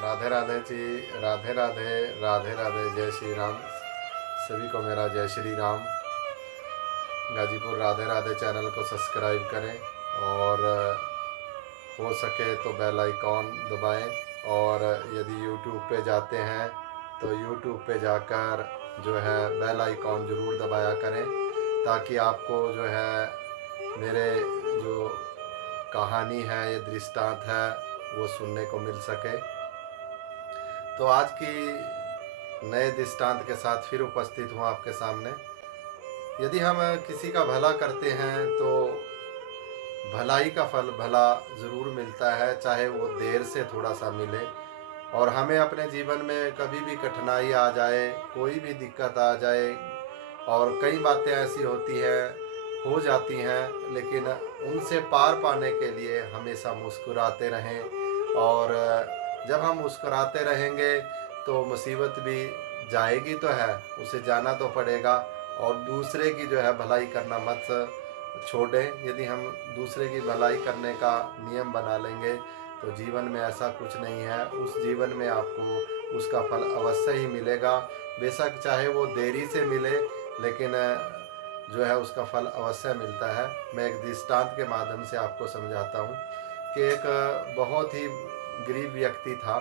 राधे राधे जी। राधे राधे। राधे राधे। जय श्री राम। सभी को मेरा जय श्री राम। गाजीपुर राधे राधे चैनल को सब्सक्राइब करें और हो सके तो बेल आइकॉन दबाएं। और यदि यूट्यूब पे जाते हैं तो यूट्यूब पे जाकर जो है बेल आइकॉन ज़रूर दबाया करें, ताकि आपको जो है मेरे जो कहानी है, ये दृष्टांत है, वो सुनने को मिल सके। तो आज की नए दृष्टांत के साथ फिर उपस्थित हूँ आपके सामने। यदि हम किसी का भला करते हैं तो भलाई का फल भला ज़रूर मिलता है, चाहे वो देर से थोड़ा सा मिले। और हमें अपने जीवन में कभी भी कठिनाई आ जाए, कोई भी दिक्कत आ जाए, और कई बातें ऐसी होती हैं, हो जाती हैं, लेकिन उनसे पार पाने के लिए हमेशा मुस्कुराते रहें। और जब हम मुस्कुराते रहेंगे तो मुसीबत भी जाएगी तो है, उसे जाना तो पड़ेगा। और दूसरे की जो है भलाई करना मत छोड़ें। यदि हम दूसरे की भलाई करने का नियम बना लेंगे तो जीवन में ऐसा कुछ नहीं है, उस जीवन में आपको उसका फल अवश्य ही मिलेगा। बेशक चाहे वो देरी से मिले, लेकिन जो है उसका फल अवश्य मिलता है। मैं एक दृष्टांत के माध्यम से आपको समझाता हूँ कि एक बहुत ही गरीब व्यक्ति था,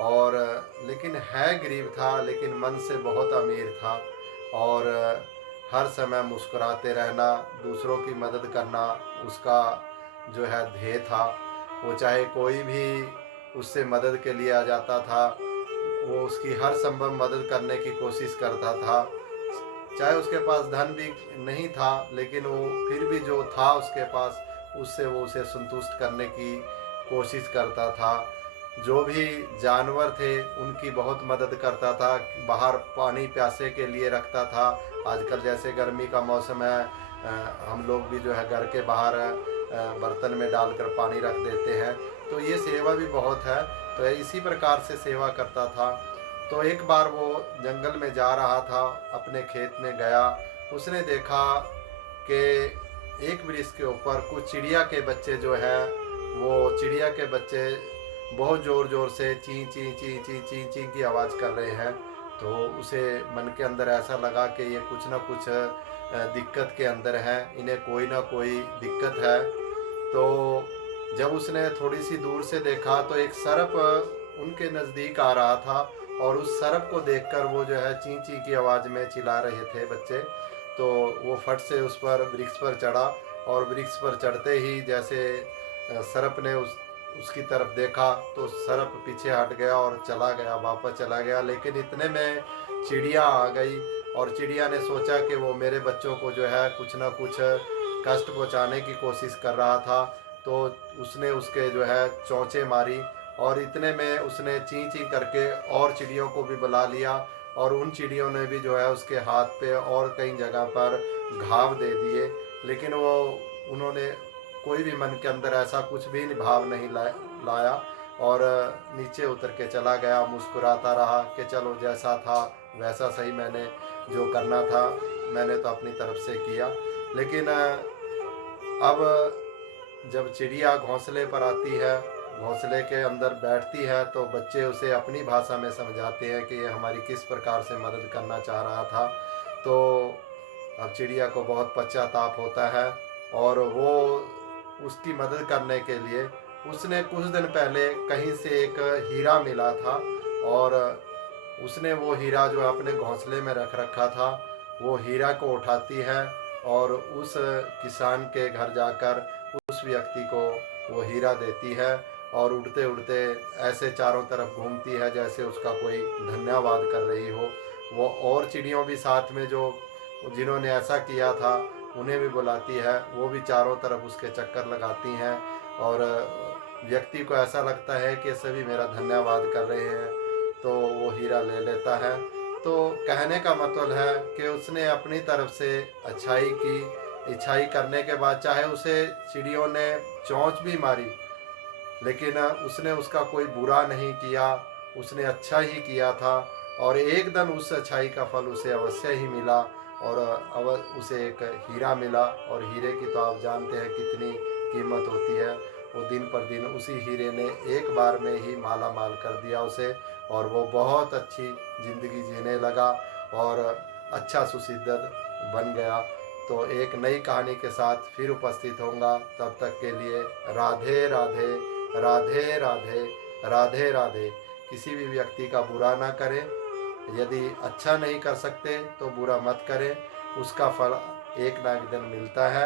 और लेकिन है गरीब था, लेकिन मन से बहुत अमीर था। और हर समय मुस्कुराते रहना, दूसरों की मदद करना उसका जो है ध्येय था। वो चाहे कोई भी उससे मदद के लिए आ जाता था, वो उसकी हर संभव मदद करने की कोशिश करता था। चाहे उसके पास धन भी नहीं था, लेकिन वो फिर भी जो था उसके पास, उससे वो उसे संतुष्ट करने की कोशिश करता था। जो भी जानवर थे उनकी बहुत मदद करता था, बाहर पानी प्यासे के लिए रखता था। आजकल जैसे गर्मी का मौसम है, हम लोग भी जो है घर के बाहर बर्तन में डालकर पानी रख देते हैं, तो ये सेवा भी बहुत है। तो इसी प्रकार से सेवा करता था। तो एक बार वो जंगल में जा रहा था, अपने खेत में गया। उसने देखा कि एक वृक्ष के ऊपर कुछ चिड़िया के बच्चे जो हैं, वो चिड़िया के बच्चे बहुत ज़ोर ज़ोर से ची ची ची ची ची ची की आवाज़ कर रहे हैं। तो उसे मन के अंदर ऐसा लगा कि ये कुछ ना कुछ दिक्कत के अंदर हैं, इन्हें कोई ना कोई दिक्कत है। तो जब उसने थोड़ी सी दूर से देखा तो एक सर्प उनके नज़दीक आ रहा था, और उस सर्प को देखकर वो जो है ची ची की आवाज़ में चिल्ला रहे थे बच्चे। तो वो फट से उस पर वृक्ष पर चढ़ा, और वृक्ष पर चढ़ते ही जैसे सर्प ने उसकी तरफ देखा तो सर्प पीछे हट गया और चला गया, वापस चला गया। लेकिन इतने में चिड़िया आ गई, और चिड़िया ने सोचा कि वो मेरे बच्चों को जो है कुछ ना कुछ कष्ट पहुंचाने की कोशिश कर रहा था। तो उसने उसके जो है चोंचे मारी, और इतने में उसने ची ची करके और चिड़ियों को भी बुला लिया। और उन चिड़ियों ने भी जो है उसके हाथ पे और कई जगह पर घाव दे दिए। लेकिन वो उन्होंने कोई भी मन के अंदर ऐसा कुछ भी भाव नहीं लाया, और नीचे उतर के चला गया, मुस्कुराता रहा कि चलो जैसा था वैसा सही, मैंने जो करना था मैंने तो अपनी तरफ से किया। लेकिन अब जब चिड़िया घोंसले पर आती है, घोंसले के अंदर बैठती है, तो बच्चे उसे अपनी भाषा में समझाते हैं कि ये हमारी किस प्रकार से मदद करना चाह रहा था। तो अब चिड़िया को बहुत पश्चाताप होता है, और वो उसकी मदद करने के लिए उसने कुछ दिन पहले कहीं से एक हीरा मिला था, और उसने वो हीरा जो अपने घोंसले में रख रखा था, वो हीरा को उठाती है और उस किसान के घर जाकर उस व्यक्ति को वो हीरा देती है। और उड़ते उड़ते ऐसे चारों तरफ घूमती है जैसे उसका कोई धन्यवाद कर रही हो। वो और चिड़ियों भी साथ में जो जिन्होंने ऐसा किया था उन्हें भी बुलाती है, वो भी चारों तरफ उसके चक्कर लगाती हैं। और व्यक्ति को ऐसा लगता है कि सभी मेरा धन्यवाद कर रहे हैं, तो वो हीरा ले लेता है। तो कहने का मतलब है कि उसने अपनी तरफ से अच्छाई की, अच्छाई करने के बाद चाहे उसे चिड़ियों ने चोंच भी मारी, लेकिन उसने उसका कोई बुरा नहीं किया, उसने अच्छा ही किया था। और एक दिन उस अच्छाई का फल उसे अवश्य ही मिला, और उसे एक हीरा मिला। और हीरे की तो आप जानते हैं कितनी कीमत होती है। वो दिन पर दिन उसी हीरे ने एक बार में ही माला माल कर दिया उसे, और वो बहुत अच्छी ज़िंदगी जीने लगा और अच्छा सुसिद्ध बन गया। तो एक नई कहानी के साथ फिर उपस्थित होऊंगा, तब तक के लिए राधे राधे राधे राधे राधे राधे। किसी भी व्यक्ति का बुरा ना करें, यदि अच्छा नहीं कर सकते तो बुरा मत करें, उसका फल एक ना एक दिन मिलता है।